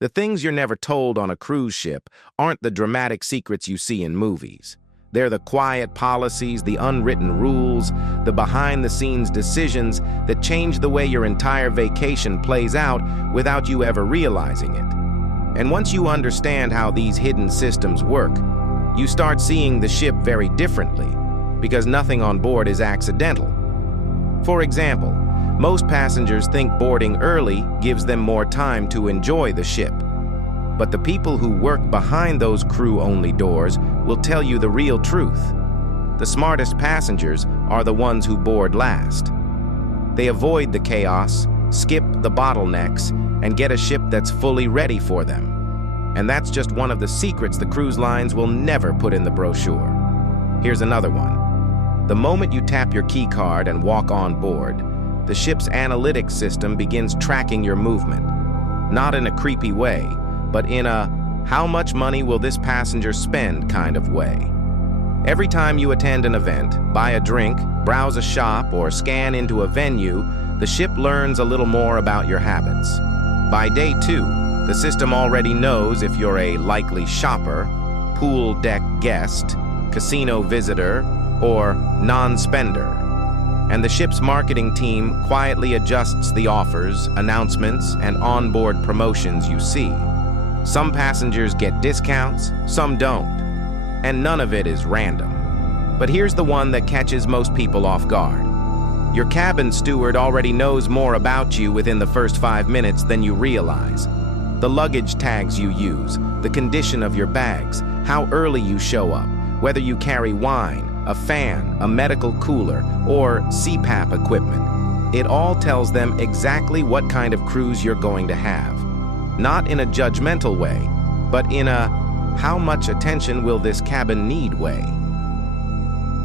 The things you're never told on a cruise ship aren't the dramatic secrets you see in movies. They're the quiet policies, the unwritten rules, the behind-the-scenes decisions that change the way your entire vacation plays out without you ever realizing it. And once you understand how these hidden systems work, you start seeing the ship very differently, because nothing on board is accidental. For example, most passengers think boarding early gives them more time to enjoy the ship. But the people who work behind those crew-only doors will tell you the real truth. The smartest passengers are the ones who board last. They avoid the chaos, skip the bottlenecks, and get a ship that's fully ready for them. And that's just one of the secrets the cruise lines will never put in the brochure. Here's another one. The moment you tap your key card and walk on board, the ship's analytics system begins tracking your movement. Not in a creepy way, but in a how much money will this passenger spend kind of way. Every time you attend an event, buy a drink, browse a shop, or scan into a venue, the ship learns a little more about your habits. By day 2, the system already knows if you're a likely shopper, pool deck guest, casino visitor, or non-spender. And the ship's marketing team quietly adjusts the offers, announcements, and onboard promotions you see. Some passengers get discounts, some don't, and none of it is random. But here's the one that catches most people off guard. Your cabin steward already knows more about you within the first 5 minutes than you realize. The luggage tags you use, the condition of your bags, how early you show up, whether you carry wine, a fan, a medical cooler, or CPAP equipment. It all tells them exactly what kind of cruise you're going to have. Not in a judgmental way, but in a how much attention will this cabin need way.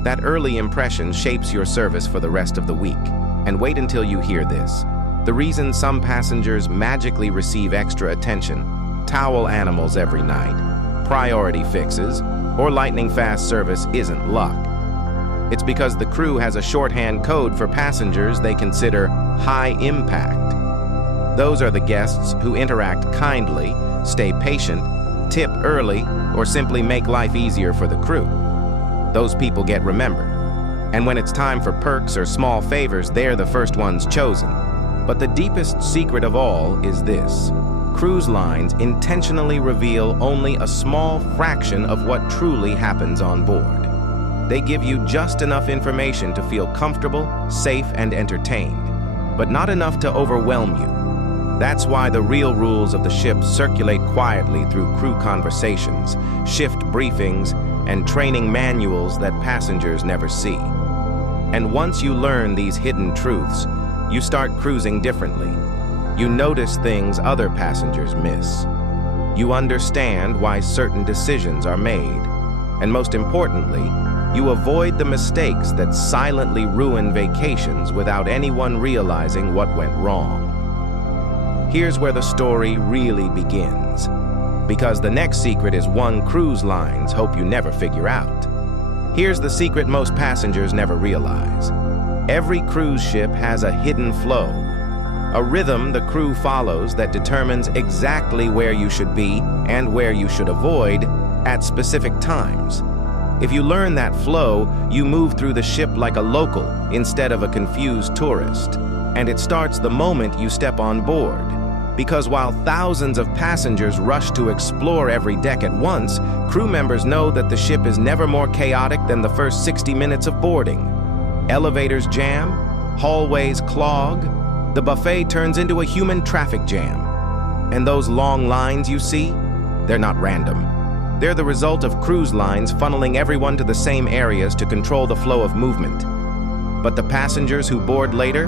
That early impression shapes your service for the rest of the week. And wait until you hear this. The reason some passengers magically receive extra attention, towel animals every night, priority fixes, or lightning-fast service isn't luck. It's because the crew has a shorthand code for passengers they consider high impact. Those are the guests who interact kindly, stay patient, tip early, or simply make life easier for the crew. Those people get remembered. And when it's time for perks or small favors, they're the first ones chosen. But the deepest secret of all is this. Cruise lines intentionally reveal only a small fraction of what truly happens on board. They give you just enough information to feel comfortable, safe, and entertained, but not enough to overwhelm you. That's why the real rules of the ship circulate quietly through crew conversations, shift briefings, and training manuals that passengers never see. And once you learn these hidden truths, you start cruising differently. You notice things other passengers miss. You understand why certain decisions are made. And most importantly, you avoid the mistakes that silently ruin vacations without anyone realizing what went wrong. Here's where the story really begins. Because the next secret is one cruise lines hope you never figure out. Here's the secret most passengers never realize. Every cruise ship has a hidden flow, a rhythm the crew follows that determines exactly where you should be and where you should avoid at specific times. If you learn that flow, you move through the ship like a local instead of a confused tourist. And it starts the moment you step on board. Because while thousands of passengers rush to explore every deck at once, crew members know that the ship is never more chaotic than the first 60 minutes of boarding. Elevators jam, hallways clog, the buffet turns into a human traffic jam. And those long lines you see, they're not random. They're the result of cruise lines funneling everyone to the same areas to control the flow of movement. But the passengers who board later,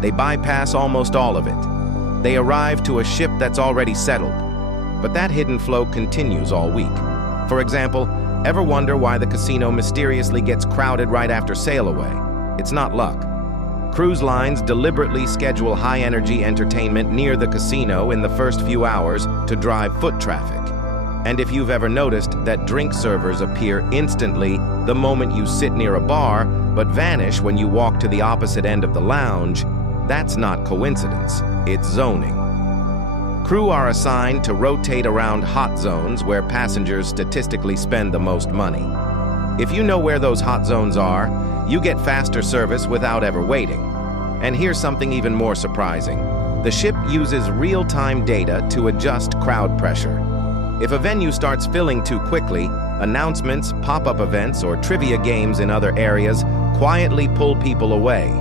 they bypass almost all of it. They arrive to a ship that's already settled. But that hidden flow continues all week. For example, ever wonder why the casino mysteriously gets crowded right after sail away? It's not luck. Cruise lines deliberately schedule high-energy entertainment near the casino in the first few hours to drive foot traffic. And if you've ever noticed that drink servers appear instantly the moment you sit near a bar, but vanish when you walk to the opposite end of the lounge, that's not coincidence, it's zoning. Crew are assigned to rotate around hot zones where passengers statistically spend the most money. If you know where those hot zones are, you get faster service without ever waiting. And here's something even more surprising. The ship uses real-time data to adjust crowd pressure. If a venue starts filling too quickly, announcements, pop-up events, or trivia games in other areas quietly pull people away.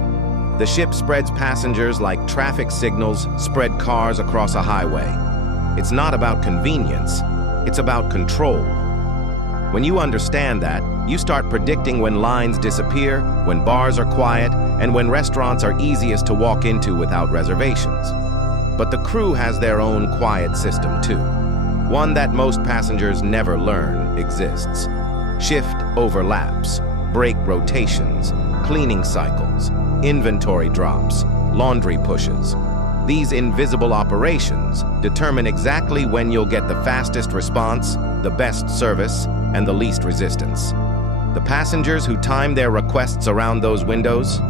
The ship spreads passengers like traffic signals spread cars across a highway. It's not about convenience, it's about control. When you understand that, you start predicting when lines disappear, when bars are quiet, and when restaurants are easiest to walk into without reservations. But the crew has their own quiet system too. One that most passengers never learn exists. Shift overlaps, brake rotations, cleaning cycles, inventory drops, laundry pushes. These invisible operations determine exactly when you'll get the fastest response, the best service, and the least resistance. The passengers who time their requests around those windows,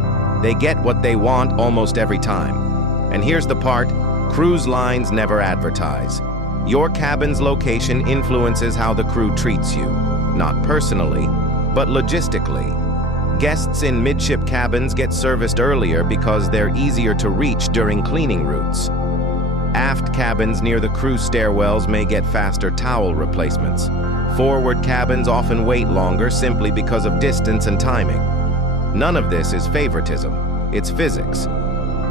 they get what they want almost every time. And here's the part, cruise lines never advertise. Your cabin's location influences how the crew treats you, not personally, but logistically. Guests in midship cabins get serviced earlier because they're easier to reach during cleaning routes. Aft cabins near the crew stairwells may get faster towel replacements. Forward cabins often wait longer simply because of distance and timing. None of this is favoritism, it's physics.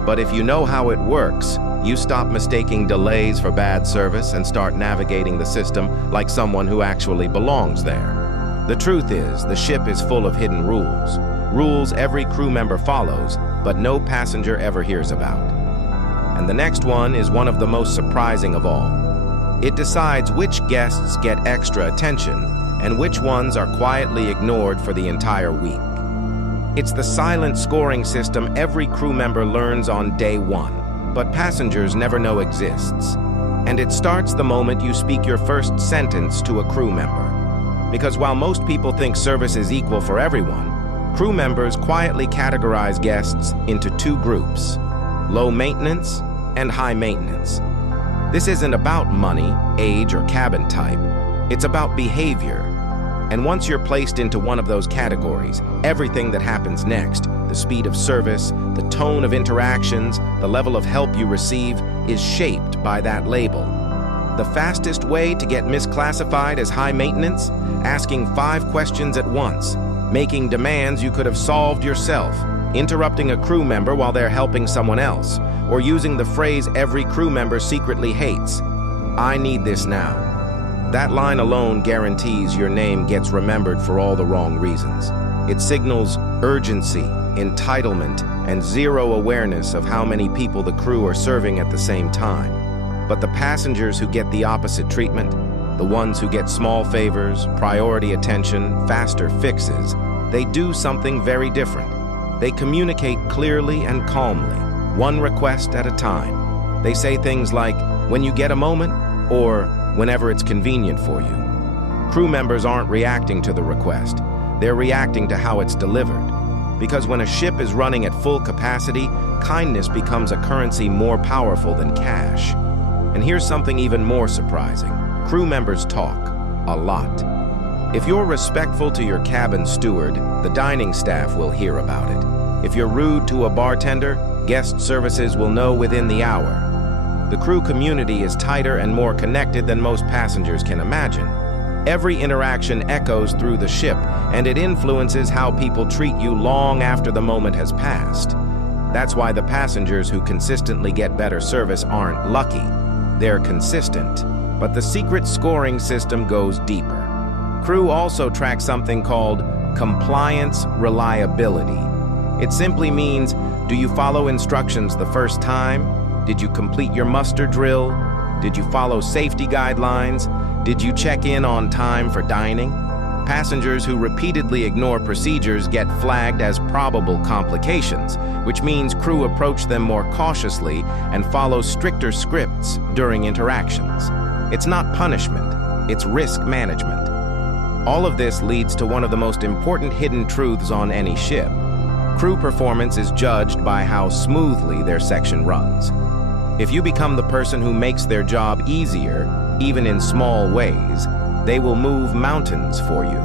But if you know how it works, you stop mistaking delays for bad service and start navigating the system like someone who actually belongs there. The truth is, the ship is full of hidden rules. Rules every crew member follows, but no passenger ever hears about. And the next one is one of the most surprising of all. It decides which guests get extra attention and which ones are quietly ignored for the entire week. It's the silent scoring system every crew member learns on day one, but passengers never know exists. And it starts the moment you speak your first sentence to a crew member. Because while most people think service is equal for everyone, crew members quietly categorize guests into two groups: low maintenance and high maintenance. This isn't about money, age, or cabin type. It's about behavior. And once you're placed into one of those categories, everything that happens next, the speed of service, the tone of interactions, the level of help you receive, is shaped by that label. The fastest way to get misclassified as high maintenance? Asking 5 questions at once, making demands you could have solved yourself, interrupting a crew member while they're helping someone else, or using the phrase every crew member secretly hates, "I need this now." That line alone guarantees your name gets remembered for all the wrong reasons. It signals urgency, entitlement, and zero awareness of how many people the crew are serving at the same time. But the passengers who get the opposite treatment, the ones who get small favors, priority attention, faster fixes, they do something very different. They communicate clearly and calmly, one request at a time. They say things like, "When you get a moment," or "whenever it's convenient for you." Crew members aren't reacting to the request. They're reacting to how it's delivered. Because when a ship is running at full capacity, kindness becomes a currency more powerful than cash. And here's something even more surprising. Crew members talk a lot. If you're respectful to your cabin steward, the dining staff will hear about it. If you're rude to a bartender, guest services will know within the hour. The crew community is tighter and more connected than most passengers can imagine. Every interaction echoes through the ship, and it influences how people treat you long after the moment has passed. That's why the passengers who consistently get better service aren't lucky. They're consistent. But the secret scoring system goes deeper. Crew also tracks something called compliance reliability. It simply means, do you follow instructions the first time? Did you complete your muster drill? Did you follow safety guidelines? Did you check in on time for dining? Passengers who repeatedly ignore procedures get flagged as probable complications, which means crew approach them more cautiously and follow stricter scripts during interactions. It's not punishment, it's risk management. All of this leads to one of the most important hidden truths on any ship. Crew performance is judged by how smoothly their section runs. If you become the person who makes their job easier, even in small ways, they will move mountains for you.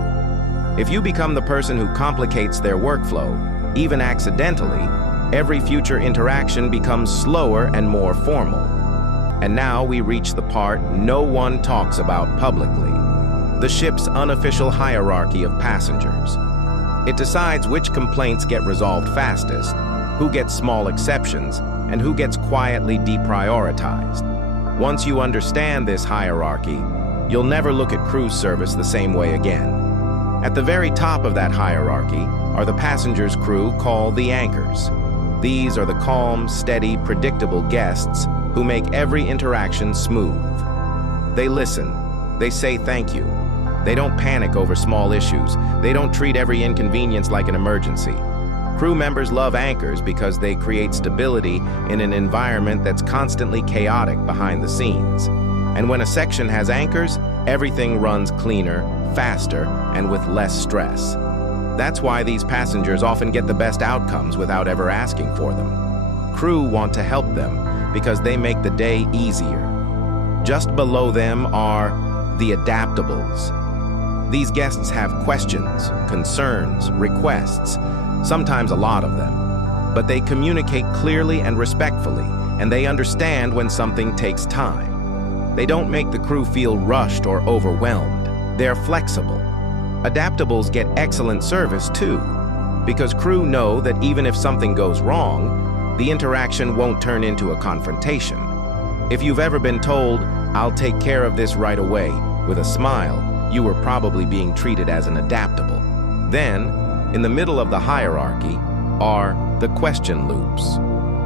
If you become the person who complicates their workflow, even accidentally, every future interaction becomes slower and more formal. And now we reach the part no one talks about publicly: the ship's unofficial hierarchy of passengers. It decides which complaints get resolved fastest, who gets small exceptions, and who gets quietly deprioritized. Once you understand this hierarchy, you'll never look at cruise service the same way again. At the very top of that hierarchy are the passengers' crew called the anchors. These are the calm, steady, predictable guests who make every interaction smooth. They listen. They say thank you. They don't panic over small issues. They don't treat every inconvenience like an emergency. Crew members love anchors because they create stability in an environment that's constantly chaotic behind the scenes. And when a section has anchors, everything runs cleaner, faster, and with less stress. That's why these passengers often get the best outcomes without ever asking for them. Crew want to help them because they make the day easier. Just below them are the adaptables. These guests have questions, concerns, requests, sometimes a lot of them. But they communicate clearly and respectfully, and they understand when something takes time. They don't make the crew feel rushed or overwhelmed. They're flexible. Adaptables get excellent service too, because crew know that even if something goes wrong, the interaction won't turn into a confrontation. If you've ever been told, "I'll take care of this right away," with a smile, you were probably being treated as an adaptable. Then, in the middle of the hierarchy, are the question loops.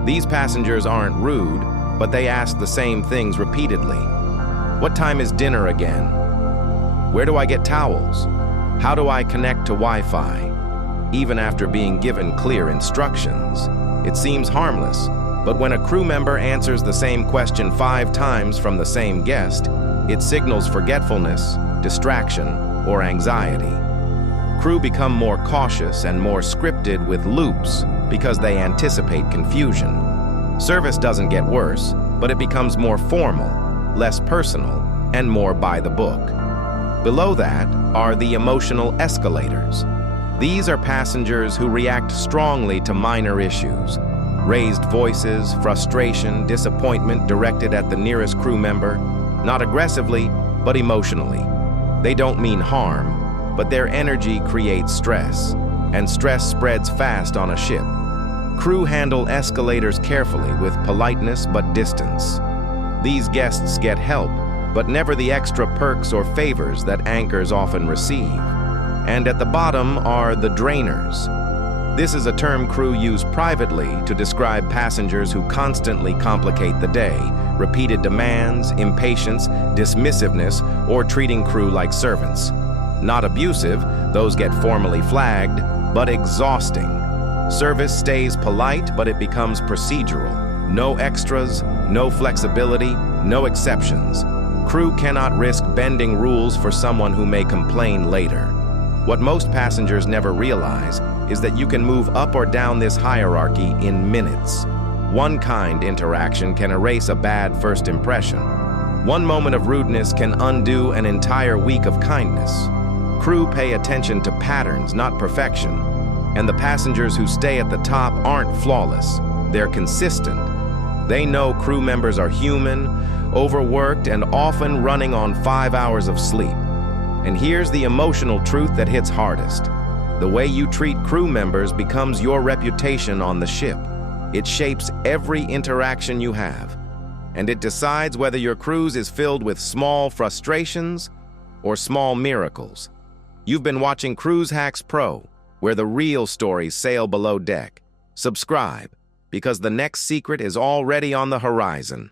These passengers aren't rude, but they ask the same things repeatedly. What time is dinner again? Where do I get towels? How do I connect to Wi-Fi? Even after being given clear instructions, it seems harmless, but when a crew member answers the same question 5 times from the same guest, it signals forgetfulness, distraction, or anxiety. Crew become more cautious and more scripted with loops because they anticipate confusion. Service doesn't get worse, but it becomes more formal, less personal, and more by the book. Below that are the emotional escalators. These are passengers who react strongly to minor issues. Raised voices, frustration, disappointment directed at the nearest crew member, not aggressively, but emotionally. They don't mean harm, but their energy creates stress, and stress spreads fast on a ship. Crew handle escalators carefully with politeness but distance. These guests get help, but never the extra perks or favors that anchors often receive. And at the bottom are the drainers. This is a term crew use privately to describe passengers who constantly complicate the day, repeated demands, impatience, dismissiveness, or treating crew like servants. Not abusive, those get formally flagged, but exhausting. Service stays polite, but it becomes procedural. No extras, no flexibility, no exceptions. Crew cannot risk bending rules for someone who may complain later. What most passengers never realize is that you can move up or down this hierarchy in minutes. One kind interaction can erase a bad first impression. One moment of rudeness can undo an entire week of kindness. Crew pay attention to patterns, not perfection. And the passengers who stay at the top aren't flawless. They're consistent. They know crew members are human, overworked, and often running on 5 hours of sleep. And here's the emotional truth that hits hardest. The way you treat crew members becomes your reputation on the ship. It shapes every interaction you have, and it decides whether your cruise is filled with small frustrations or small miracles. You've been watching Cruise Hacks Pro, where the real stories sail below deck. Subscribe, because the next secret is already on the horizon.